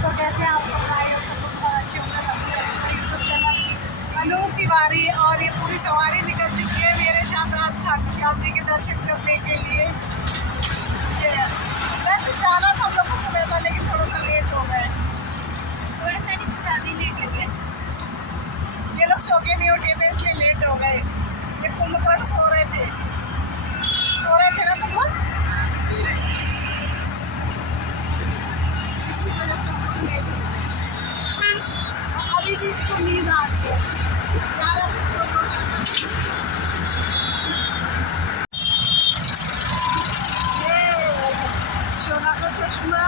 तो कैसे आप सब आए हो, सब बहुत अच्छे होंगे। यूट्यूब चैनल अनूप तिवारी और ये पूरी सवारी निकल चुकी है मेरे साथ आज खाटू श्याम जी के दर्शन करने के लिए। वैसे जाना तो हम लोग को सुबह था, लेकिन थोड़ा सा लेट हो गए, थोड़ा सा नहीं ज़्यादा लेट हो गए। ये लोग सो के नहीं उठे थे इसलिए लेट हो गए। ये कुंभकर्ण सो रहे थे ना तुम लोग, इसी वजह से हम लोग लेट हो गए। अभी भी इसको नींद आ रही है, सोना का चश्मा,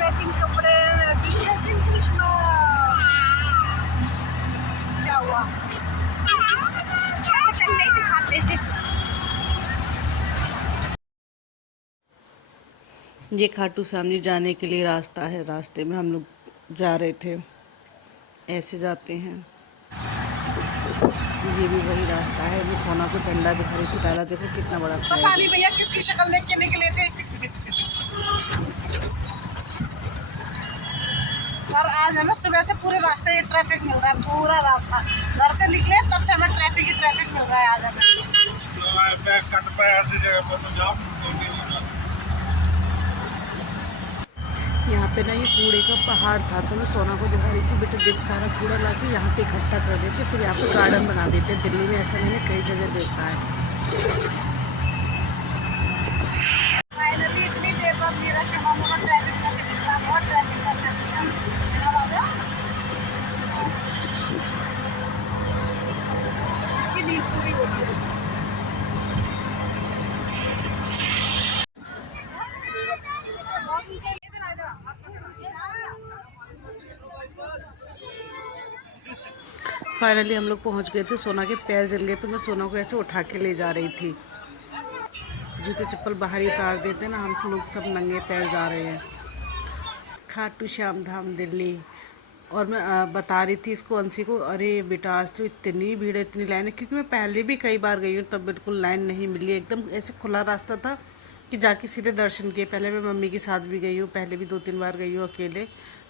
मैचिंग कपड़े, मैचिंग चश्मा। क्या हुआ? ये खाटू श्याम जी जाने के लिए रास्ता है। रास्ते में हम लोग जा रहे थे, ऐसे जाते हैं। ये भी वही रास्ता है। मैं सोना को झंडा दिखा रही थी, डाला देखो कितना बड़ा। पता नहीं भैया किसकी शक्ल देख के निकले थे। और आज हमें सुबह से पूरे रास्ते ये ट्रैफिक मिल रहा है, पूरा रास्ता घर से निकले तब से हमें ट्रैफिक मिल रहा है आज हमें। यहाँ पे ना ये कूड़े का पहाड़ था, तो मैं सोना को दिखा रही थी, बेटा देख सारा कूड़ा ला के यहाँ पे इकट्ठा कर देते, फिर यहाँ पे गार्डन बना देते। दिल्ली में ऐसा मैंने कई जगह देखा है। फाइनली इतनी देर बाद मेरा शहर ट्रैफिक में से निकला, बहुत ट्रैफिक था राजा। इसकी नींद पूरी होती है। फाइनली हम लोग पहुँच गए थे। सोना के पैर जल गए, तो मैं सोना को ऐसे उठा के ले जा रही थी। जूते चप्पल बाहर ही उतार देते ना, हम लोग सब नंगे पैर जा रहे हैं खाटू श्याम धाम दिल्ली। और मैं बता रही थी इसको, अंशी को, अरे बेटा आज तो इतनी भीड़ है, इतनी लाइन है, क्योंकि मैं पहले भी कई बार गई हूँ तब बिल्कुल लाइन नहीं मिली। एकदम ऐसे खुला रास्ता था कि जाके सीधे दर्शन किए। पहले मैं मम्मी के साथ भी गई हूँ, पहले भी 2-3 बार गई हूँ अकेले,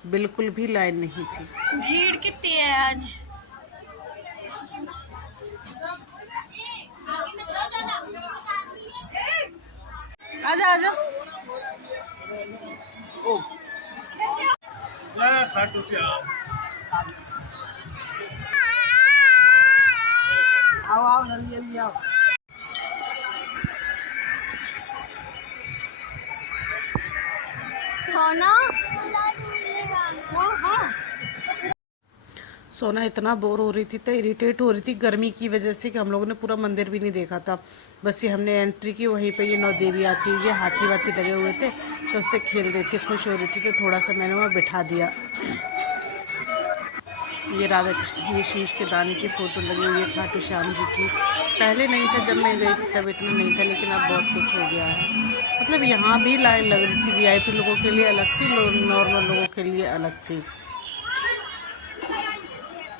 बिल्कुल भी लाइन नहीं थी। भीड़ कितनी है आज? आजा आजा। खाटू श्याम आओ जल्दी आओ। सोना सोना इतना बोर हो रही थी, तो इरिटेट हो रही थी गर्मी की वजह से, कि हम लोगों ने पूरा मंदिर भी नहीं देखा था। बस ये हमने एंट्री की, वहीं पे ये 9 देवी आती है, ये हाथी वाथी लगे हुए थे, तो उससे खेल रही थी, खुश हो रही थी, तो थोड़ा सा मैंने वहाँ बिठा दिया। ये राधा कृष्ण की शीश के दाने की फ़ोटो लगी हुई है खाटू श्याम जी की। पहले नहीं था, जब मैं गई थी तब इतना नहीं था, लेकिन अब बहुत कुछ हो गया है। मतलब यहाँ भी लाइन लग रही थी, VIP लोगों के लिए अलग थी, नॉर्मल लोगों के लिए अलग थी।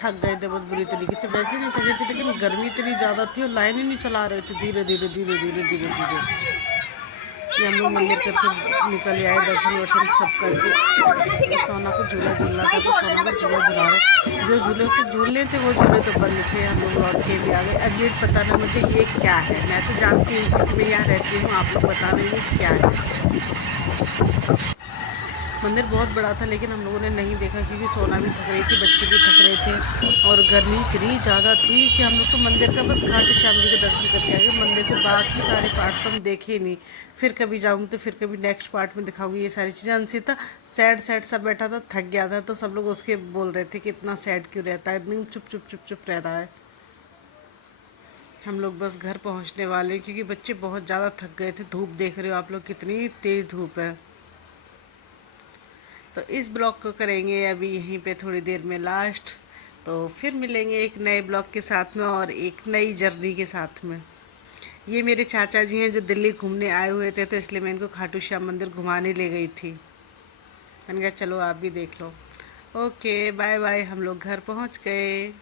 थक गए थे बहुत बुरी तरीके से। वैसे नहीं थके थे, लेकिन गर्मी इतनी ज़्यादा थी और लाइन ही नहीं चला रहे थे। धीरे धीरे ये हम लोग मंदिर करके निकल आए, दर्शन वर्शन सब करके। सोना को झूला झूलना था, तो सोना को झूला झुला रहे। जो झूले से झूलने थे वो झूले तो बंद थे। हम लोग लौट के भी आ गए। अब ये पता ना मुझे ये क्या है, मैं तो जानती हूँ क्योंकि मैं यहाँ रहती हूँ, आप लोग बता रहे ये क्या है। मंदिर बहुत बड़ा था, लेकिन हम लोगों ने नहीं देखा, क्योंकि सोना भी थक रही थी, बच्चे भी थक रहे थे, और गर्मी इतनी ज़्यादा थी कि हम लोग तो मंदिर का बस खाटू श्याम जी के दर्शन करके आ गए। मंदिर के बाकी सारे पार्ट तो हम देखे ही नहीं। फिर कभी जाऊँगी तो फिर कभी नेक्स्ट पार्ट में दिखाऊंगी ये सारी चीज़ें। अंशिता सैड सब बैठा था, थक गया था, तो सब लोग उसके बोल रहे थे कि इतना सैड क्यों रहता है, एकदम चुप रह रहा है। हम लोग बस घर पहुँचने वाले, क्योंकि बच्चे बहुत ज़्यादा थक गए थे। धूप देख रहे हो आप लोग, कितनी तेज़ धूप है। तो इस ब्लॉग को करेंगे अभी यहीं पे थोड़ी देर में लास्ट, तो फिर मिलेंगे एक नए ब्लॉग के साथ में और एक नई जर्नी के साथ में। ये मेरे चाचा जी हैं जो दिल्ली घूमने आए हुए थे, तो इसलिए मैं इनको खाटू श्याम मंदिर घुमाने ले गई थी। मैंने कहा चलो आप भी देख लो। ओके बाय बाय, हम लोग घर पहुंच गए।